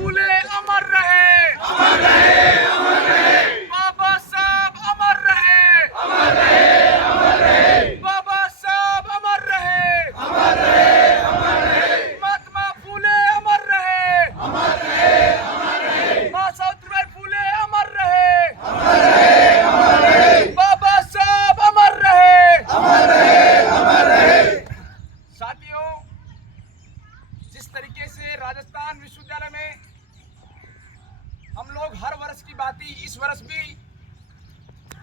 फूले अमर रहे, अमर रहे, अमर रहे। बाबा साहब अमर रहे, अमर रहे, अमर रहे। बाबा साहब अमर रहे, अमर रहे, अमर रहे। महात्मा फूले अमर रहे, अमर रहे, अमर रहे। मां सावित्रीबाई फूले अमर रहे, अमर रहे, अमर रहे। बाबा साहब अमर रहे, अमर रहे, अमर रहे। साथियों, जिस तरीके से राजस्थान विश्वविद्यालय में हम लोग हर वर्ष की भांति इस वर्ष भी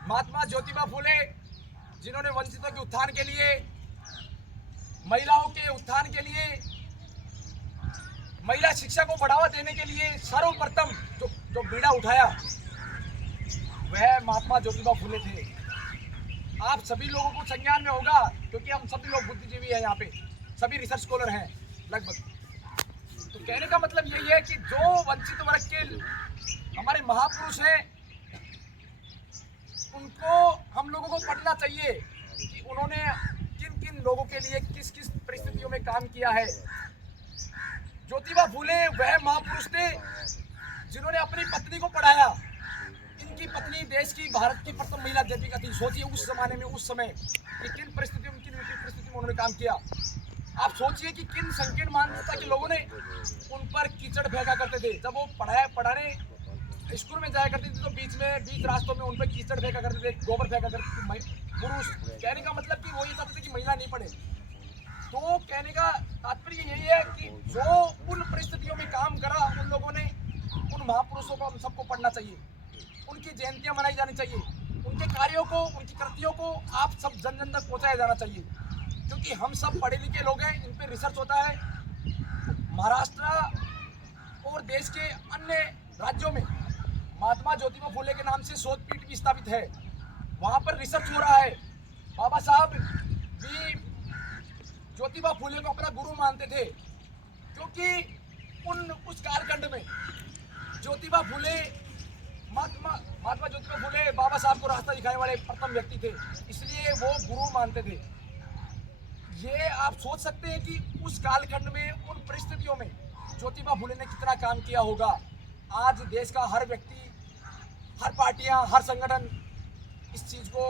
महात्मा ज्योतिबा फूले, जिन्होंने वंचितों के उत्थान के लिए, महिलाओं के उत्थान के लिए, महिला शिक्षा को बढ़ावा देने के लिए सर्वप्रथम जो बीड़ा उठाया वह महात्मा ज्योतिबा फूले थे। आप सभी लोगों को संज्ञान में होगा, क्योंकि हम सभी लोग बुद्धिजीवी हैं, यहाँ पे सभी रिसर्च स्कॉलर हैं लगभग। तो कहने का मतलब यही है कि जो वंचित वर्ग के हमारे महापुरुष हैं, उनको हम लोगों को पढ़ना चाहिए कि उन्होंने किन किन लोगों के लिए किस किस परिस्थितियों में काम किया है। ज्योतिबा फूले वह महापुरुष थे जिन्होंने अपनी पत्नी को पढ़ाया। इनकी पत्नी देश की, भारत की प्रथम महिला अध्यापिका थी। सोचिए उस जमाने में, उस समय कि किन परिस्थितियों में, किन विपरीत परिस्थितियों में उन्होंने काम किया। आप सोचिए कि किन संकीर्ण मानसिकता के लोगों ने उन पर कीचड़ फेंका करते थे। जब वो पढ़ाने स्कूल में जाया करते थे तो बीच रास्तों में उन पर कीचड़ फेंका करते थे, गोबर फेंका करते थे पुरुष। कहने का मतलब कि वो ये चाहते थे कि महिला नहीं पढ़े। तो कहने का तात्पर्य यही है कि जो उन परिस्थितियों में काम करा उन लोगों ने, उन महापुरुषों को हम सबको पढ़ना चाहिए, उनकी जयंतियां मनाई जानी चाहिए, उनके कार्यों को, उनकी कृतियों को आप सब जन जन तक पहुँचाया जाना चाहिए। क्योंकि हम सब पढ़े लिखे लोग हैं, इन पर रिसर्च होता है। महाराष्ट्र और देश के अन्य राज्यों में महात्मा ज्योतिबा फूले के नाम से शोधपीठ भी स्थापित है, वहाँ पर रिसर्च हो रहा है। बाबा साहब भी ज्योतिबा फूले को अपना गुरु मानते थे, क्योंकि उस कालखंड में ज्योतिबा फूले, महात्मा ज्योतिबा फूले बाबा साहब को रास्ता दिखाने वाले प्रथम व्यक्ति थे, इसलिए वो गुरु मानते थे। ये आप सोच सकते हैं कि उस कालखंड में, उन परिस्थितियों में ज्योतिबा फूले ने कितना काम किया होगा। आज देश का हर व्यक्ति, हर पार्टियां, हर संगठन इस चीज़ को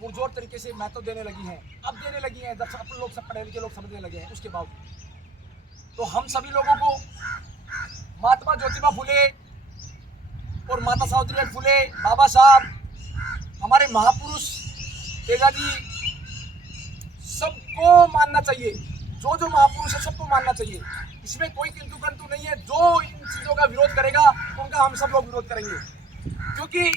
पुरजोर तरीके से महत्व देने लगी हैं। अब देने लगी हैं, जब अपन लोग सब पढ़े लिखे लोग समझने लगे हैं। उसके बावजूद तो हम सभी लोगों को महात्मा ज्योतिबा फूले और माता सावित्रीबाई फूले, बाबा साहब, हमारे महापुरुष तेजाजी, सबको मानना चाहिए। जो महापुरुष है सबको मानना चाहिए। इसमें कोई किंतु परंतु नहीं है। जो इन चीज़ों का विरोध करेगा उनका हम सब लोग विरोध करेंगे, क्योंकि